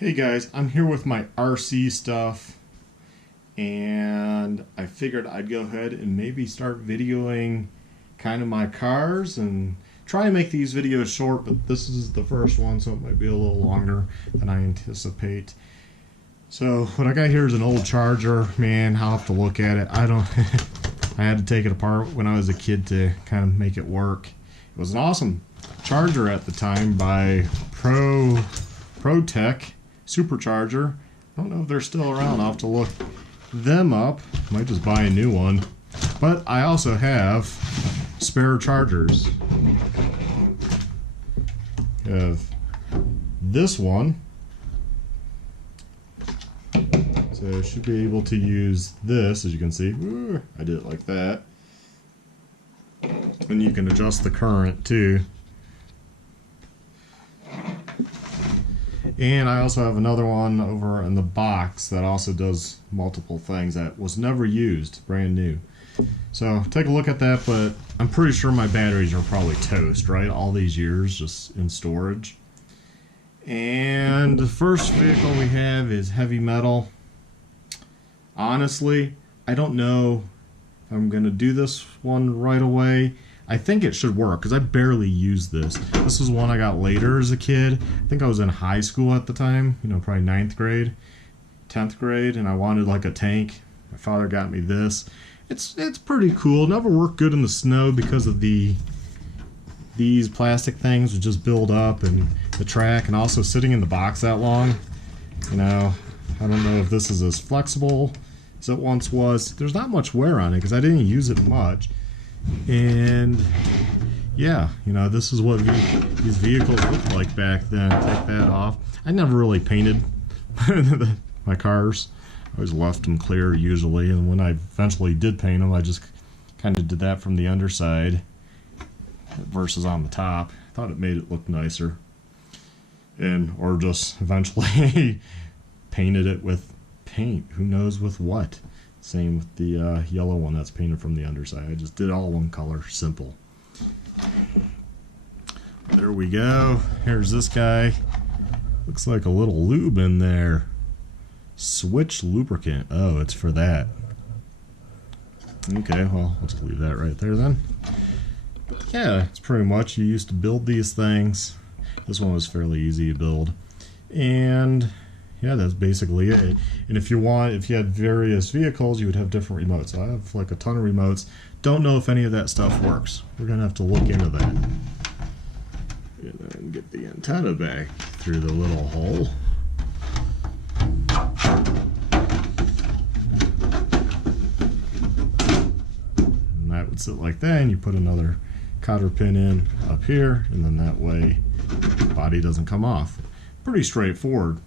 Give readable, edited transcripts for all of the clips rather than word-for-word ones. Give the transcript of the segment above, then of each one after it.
Hey guys, I'm here with my RC stuff and I figured I'd go ahead and maybe start videoing kind of my cars and try and make these videos short, but this is the first one so it might be a little longer than I anticipate. So what I got here is an old Charger. Man, I'll have to look at it. I had to take it apart when I was a kid to kind of make it work. It was an awesome Charger at the time by ProTech Supercharger. I don't know if they're still around. I'll have to look them up. Might just buy a new one. But I also have spare chargers. I have this one. So I should be able to use this, as you can see. I did it like that. And you can adjust the current too. And I also have another one over in the box that also does multiple things that was never used, brand new. So take a look at that, but I'm pretty sure my batteries are probably toast, right? All these years just in storage. And the first vehicle we have is heavy metal. Honestly, I don't know if I'm going to do this one right away. I think it should work because I barely used this. This is one I got later as a kid. I think I was in high school at the time, you know, probably 9th grade, 10th grade, and I wanted like a tank. My father got me this. It's pretty cool. Never worked good in the snow because of these plastic things would just build up and the track, and also sitting in the box that long. You know, I don't know if this is as flexible as it once was. There's not much wear on it because I didn't use it much. And yeah, you know, this is what these vehicles looked like back then. Take that off. I never really painted my cars. I always left them clear usually, and when I eventually did paint them, I just kind of did that from the underside versus on the top. I thought it made it look nicer. Or just eventually painted it with paint. Who knows with what. Same with the yellow one that's painted from the underside. I just did all one color, simple. There we go. Here's this guy. Looks like a little lube in there. Switch lubricant. Oh, it's for that. Okay, well, let's leave that right there then. But yeah, it's pretty much, you used to build these things. This one was fairly easy to build. And yeah, that's basically it. And if you had various vehicles, you would have different remotes. So I have like a ton of remotes. Don't know if any of that stuff works. We're gonna have to look into that. And then get the antenna back through the little hole. And that would sit like that, and you put another cotter pin in up here, and then that way the body doesn't come off. Pretty straightforward.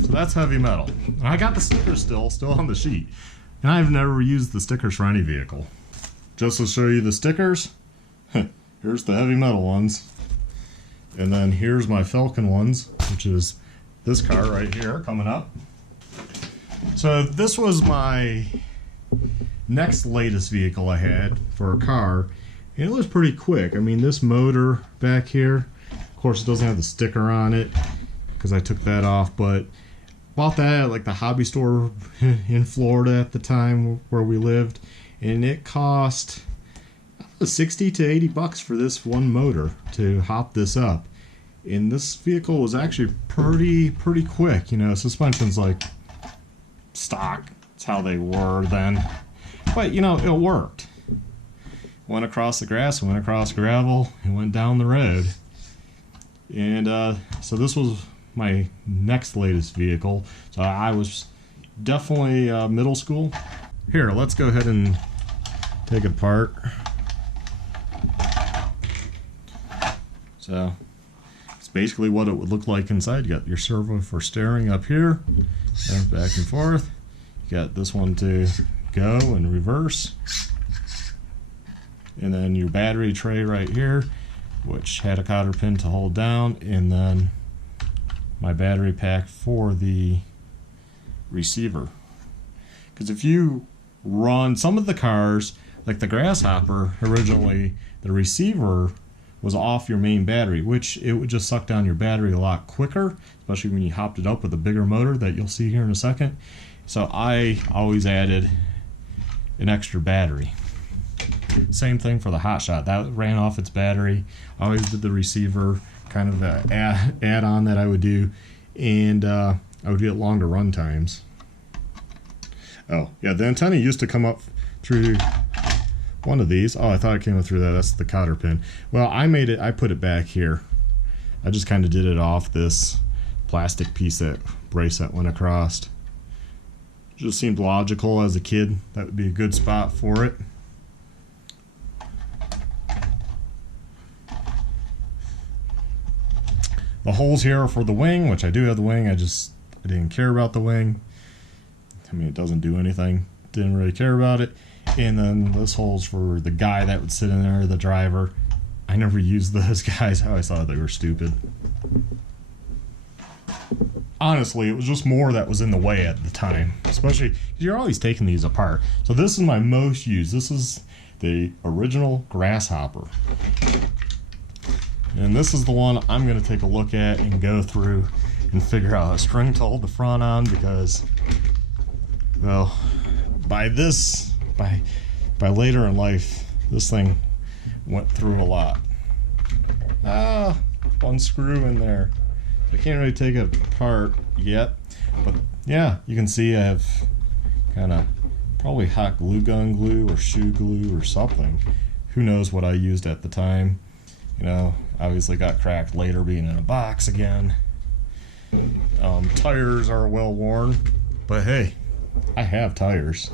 So that's heavy metal. And I got the stickers still on the sheet. And I've never used the stickers for any vehicle. Just to show you the stickers, here's the heavy metal ones. And then here's my Falcon ones, which is this car right here coming up. So this was my next latest vehicle I had for a car. And it was pretty quick. I mean, this motor back here, of course it doesn't have the sticker on it, because I took that off, but bought that at like the hobby store in Florida at the time where we lived, and it cost 60 to 80 bucks for this one motor to hop this up. And this vehicle was actually pretty quick. You know, suspension's like stock. It's how they were then. But you know, it worked. Went across the grass, went across gravel, and went down the road. And so this was my next latest vehicle. So I was definitely middle school. Here, let's go ahead and take it apart. So it's basically what it would look like inside. You got your servo for steering up here, and back and forth. You got this one to go and reverse. And then your battery tray right here, which had a cotter pin to hold down, and then my battery pack for the receiver. Because if you run some of the cars, like the Grasshopper, originally the receiver was off your main battery, which it would just suck down your battery a lot quicker, especially when you hopped it up with a bigger motor that you'll see here in a second. So I always added an extra battery. Same thing for the hotshot. That ran off its battery. I always did the receiver kind of add-on that I would do, and I would get longer run times. Oh, yeah, the antenna used to come up through one of these. Oh, I thought it came up through that. That's the cotter pin. Well, I put it back here. I just kind of did it off this plastic piece that brace that went across. Just seemed logical as a kid. That would be a good spot for it. The holes here are for the wing, which I do have the wing. I didn't care about the wing. I mean, it doesn't do anything. Didn't really care about it. And then this hole's for the guy that would sit in there, the driver. I never used those guys. I always thought they were stupid. Honestly, it was just more that was in the way at the time. Especially because you're always taking these apart. So this is my most used. This is the original Grasshopper. And this is the one I'm going to take a look at and go through and figure out a string to hold the front on, because, well, by later in life, this thing went through a lot. One screw in there. I can't really take it apart yet, but yeah, you can see I have kind of probably hot glue gun glue or shoe glue or something. Who knows what I used at the time. You know, obviously got cracked later being in a box again. Tires are well worn, but hey, I have tires.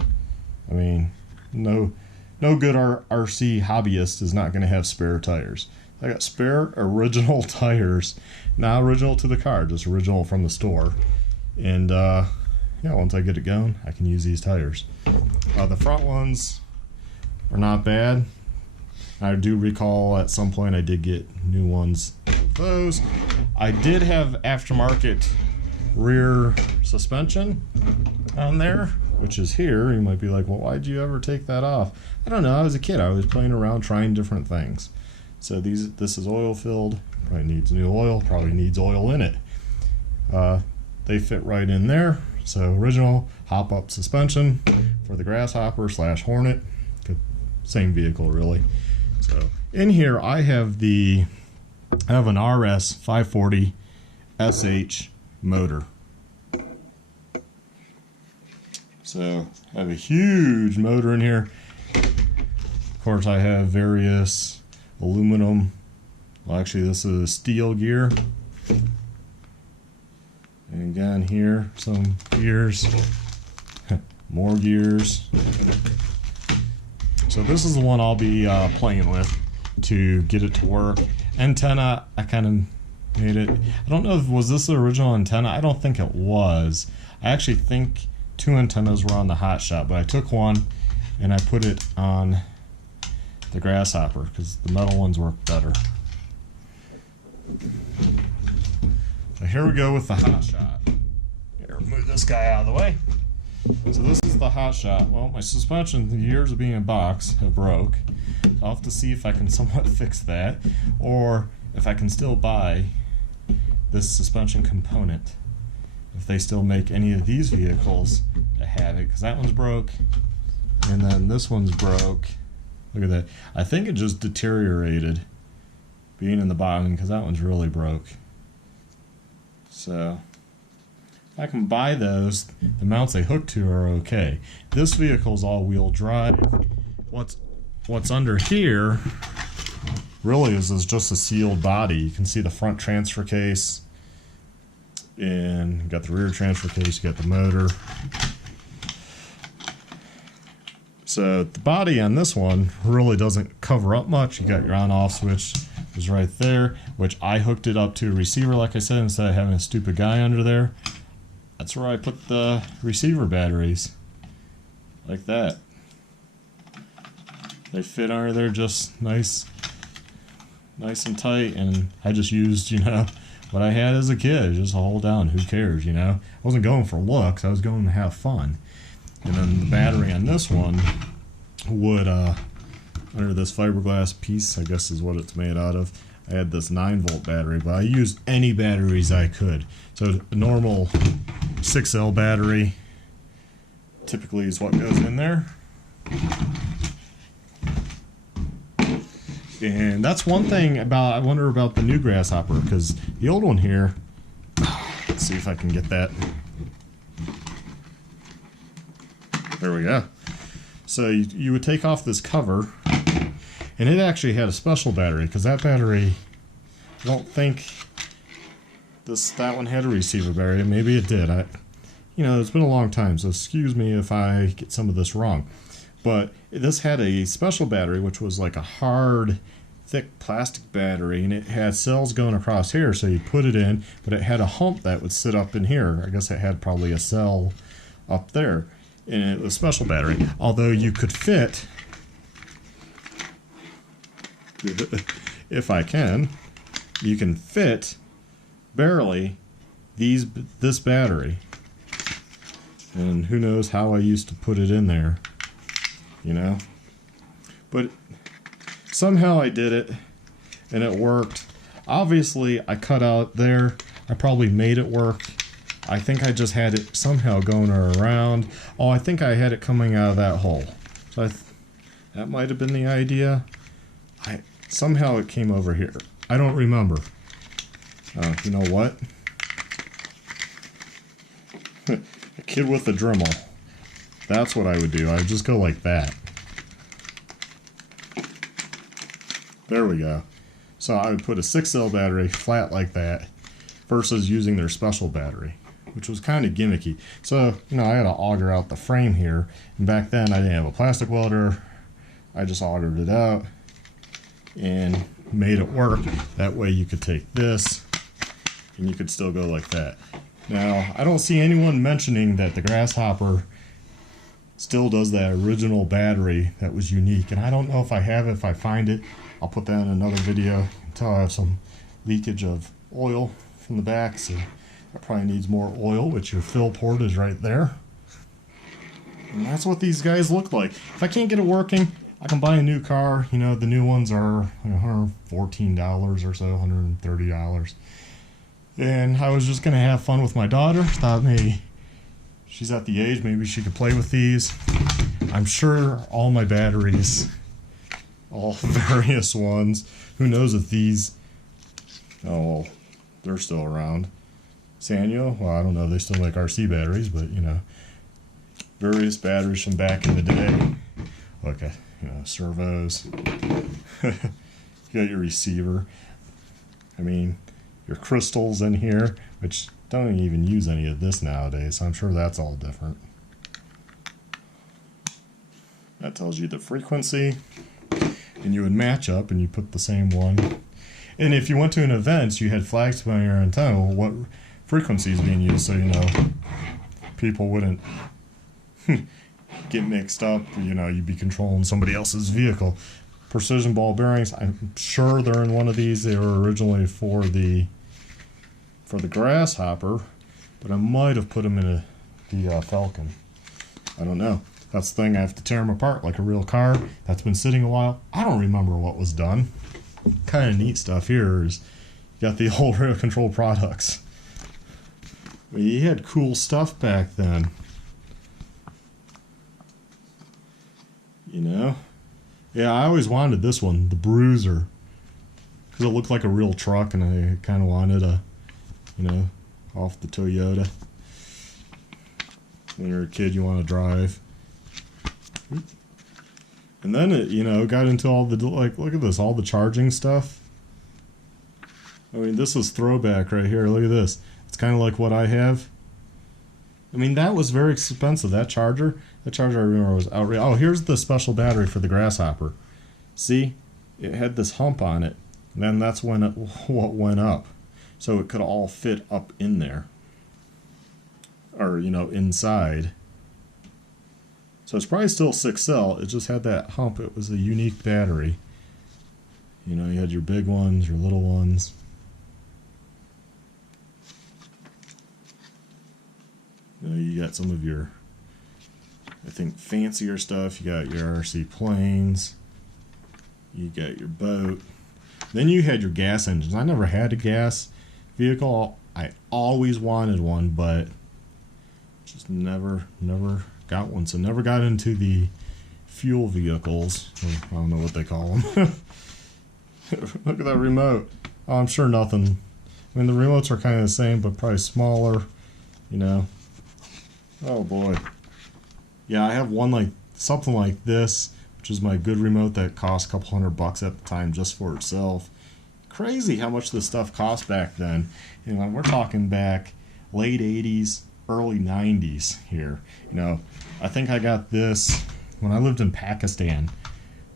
I mean, no good RC hobbyist is not going to have spare tires. I got spare original tires, not original to the car, just original from the store. And yeah, once I get it going, I can use these tires. The front ones are not bad. I do recall at some point I did get new ones of those. I did have aftermarket rear suspension on there, which is here. You might be like, well, why'd you ever take that off? I don't know. I was a kid. I was playing around trying different things. So this is oil filled. Probably needs new oil. Probably needs oil in it. They fit right in there. So original hop-up suspension for the Grasshopper / Hornet. Same vehicle, really. So in here I have an RS 540 SH motor. So I have a huge motor in here. Of course, I have various aluminum. Well, actually, this is steel gear. And again, here some gears, more gears. So this is the one I'll be playing with to get it to work. Antenna, I kind of made it. I don't know if was this the original antenna. I don't think it was. I actually think 2 antennas were on the hotshot, but I took one and I put it on the Grasshopper because the metal ones work better. So here we go with the hotshot. Here, move this guy out of the way. So this is the hotshot. Well, my suspension, the years of being in box, have broke. So I'll have to see if I can somewhat fix that, or if I can still buy this suspension component. If they still make any of these vehicles that have it, because that one's broke, and then this one's broke. Look at that. I think it just deteriorated being in the bottom, because that one's really broke. So I can buy those. The mounts they hook to are okay. This vehicle's all-wheel drive. What's under here really is just a sealed body. You can see the front transfer case, and you got the rear transfer case. You got the motor. So the body on this one really doesn't cover up much. You got your on-off switch is right there, which I hooked it up to a receiver, like I said, instead of having a stupid guy under there. That's where I put the receiver batteries, like that. They fit under there just nice and tight, and I just used, you know, what I had as a kid, just to hold down. Who cares, you know? I wasn't going for looks, I was going to have fun. And then the battery on this one would, under this fiberglass piece, I guess is what it's made out of, I had this 9-volt battery, but I used any batteries I could. So a normal 6L battery typically is what goes in there. And that's one thing about, I wonder about the new Grasshopper, because the old one here, let's see if I can get that. There we go. So you would take off this cover, and it actually had a special battery, because that battery, I don't think that one had a receiver battery. Maybe it did. It's been a long time, so excuse me if I get some of this wrong. But this had a special battery, which was like a hard, thick plastic battery, and it had cells going across here, so you put it in, but it had a hump that would sit up in here. I guess it had probably a cell up there, and it was a special battery. Although you could fit, if I can, you can fit barely this battery. And who knows how I used to put it in there. But somehow I did it, and it worked. Obviously, I cut out there. I probably made it work. I think I just had it somehow going around. Oh, I think I had it coming out of that hole. So that might have been the idea. Somehow it came over here. I don't remember. You know what? A kid with a Dremel. That's what I would do. I would just go like that. There we go. So I would put a 6L battery flat like that versus using their special battery, which was kind of gimmicky. So, I had to auger out the frame here. And back then I didn't have a plastic welder. I just augered it out and made it work. That way you could take this and you could still go like that. Now, I don't see anyone mentioning that the Grasshopper still does that original battery that was unique, and I don't know if I have it. If I find it, I'll put that in another video until I have some leakage of oil from the back, so that probably needs more oil, which your fill port is right there. And that's what these guys look like. If I can't get it working, I can buy a new car. The new ones are $114 or so, $130. And I was just going to have fun with my daughter. Thought maybe she's at the age, maybe she could play with these. I'm sure all my batteries, all various ones, who knows if these, they're still around. Sanyo, well, I don't know, they still make RC batteries, but, various batteries from back in the day. Look at, servos. You got your receiver. Your crystals in here, which don't even use any of this nowadays, so I'm sure that's all different. That tells you the frequency, and you would match up and you put the same one. And if you went to an event, you had flags by your antenna, what frequency is being used, so people wouldn't get mixed up. You'd be controlling somebody else's vehicle. Precision ball bearings, I'm sure they're in one of these. They were originally for the Grasshopper, but I might have put them in the Falcon. I don't know. That's the thing, I have to tear them apart like a real car. That's been sitting a while. I don't remember what was done. Kind of neat stuff here is you got the old Rail Control products. But you had cool stuff back then. Yeah, I always wanted this one, the Bruiser, because it looked like a real truck, and I kind of wanted a, off the Toyota. When you're a kid, you want to drive. And then it, got into all the, look at this, all the charging stuff. This is throwback right here. Look at this. It's kind of like what I have. That was very expensive, that charger. The charger I remember was outrageous. Oh, here's the special battery for the Grasshopper. See? It had this hump on it. And then that's when what went up. So it could all fit up in there. Or, inside. So it's probably still 6L. It just had that hump. It was a unique battery. You had your big ones, your little ones. You got some of your, I think, fancier stuff. You got your RC planes. You got your boat. Then you had your gas engines. I never had a gas vehicle. I always wanted one, but just never got one. So never got into the fuel vehicles. I don't know what they call them. Look at that remote. Oh, I'm sure nothing. I mean, the remotes are kind of the same, but probably smaller, you know. Oh boy. Yeah, I have one like something like this, which is my good remote that cost a couple $100 at the time just for itself. Crazy how much this stuff cost back then. You know, we're talking back late 80s, early 90s here. You know, I think I got this when I lived in Pakistan.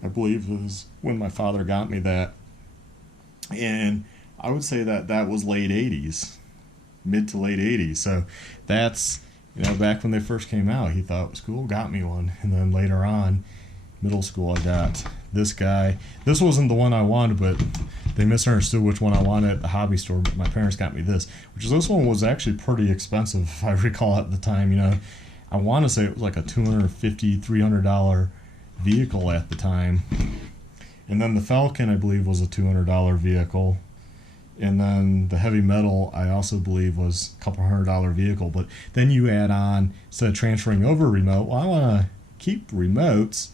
I believe it was when my father got me that. And I would say that that was late 80s, mid to late 80s. So that's, you know, back when they first came out, he thought it was cool, got me one. And then later on, middle school, I got this guy. This wasn't the one I wanted, but they misunderstood which one I wanted at the hobby store. But my parents got me this, which is this one was actually pretty expensive, if I recall at the time. You know, I want to say it was like a $250, $300 vehicle at the time. And then the Falcon, I believe, was a $200 vehicle. And then the heavy metal, I also believe, was a couple $100 vehicle. But then you add on, instead of transferring over a remote, well, I want to keep remotes,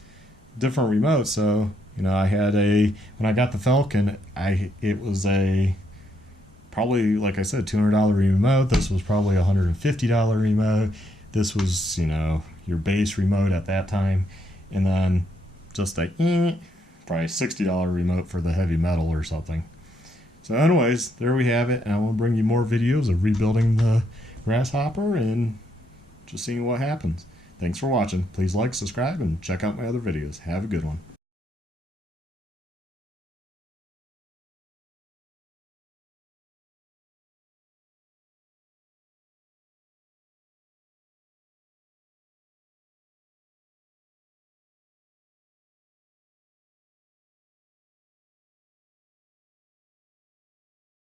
different remotes. So, you know, I had when I got the Falcon, it was probably, like I said, $200 remote. This was probably a $150 remote. This was, you know, your base remote at that time. And then just like, probably $60 remote for the heavy metal or something. So anyways, there we have it, and I will bring you more videos of rebuilding the Grasshopper and just seeing what happens. Thanks for watching. Please like, subscribe, and check out my other videos. Have a good one.